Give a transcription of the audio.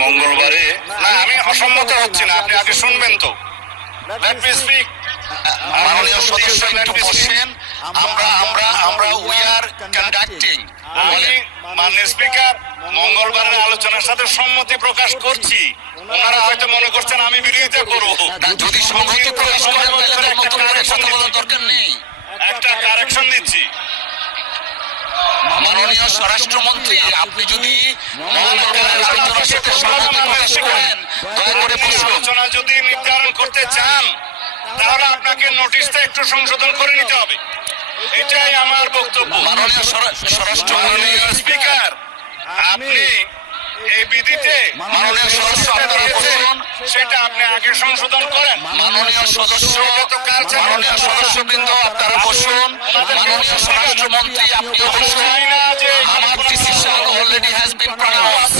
মঙ্গলবারে না, আমি অসম্মত হচ্ছি না, আপনি আগে শুনবেন তো। Let me speak. মাননীয় সদস্য একটু বসেন। আমরা উই আর কন্ডাক্টিং। আমি মাননীয় স্পিকার মঙ্গলবারের আলোচনার সাথে সম্মতি প্রকাশ করছি। ওনারা হয়তো মনে করছেন আমি বিরোধিতা করব। যদি সম্মতি প্রকাশ করেন তাহলে নতুন করে কথা বলার দরকার নেই। একটা কারেকশন দিচ্ছি। মাননীয় স্বরাষ্ট্রমন্ত্রী, আপনি যদি মঙ্গলবারের আলোচনার সাথে সম্মতি প্রকাশ করেন দয়া করে আলোচনা যদি নির্ধারণ করতে চান তাহলে আপনাকে নোটিশটা একটু সংশোধন করে নিতে হবে। এটাই আমার বক্তব্য। মাননীয় স্পিকার, আপনি এই বিধিতে মাননীয় সদস্য সেটা আপনি আগে সংশোধন করেন। মাননীয় সদস্য, মাননীয় সদস্যবৃন্দ আপনারা বসুন। মাননীয় স্বরাষ্ট্রমন্ত্রী আপনিও বসুন। আমার ডিসিশন অলরেডি হ্যাজ বিন প্রনাউন্সড।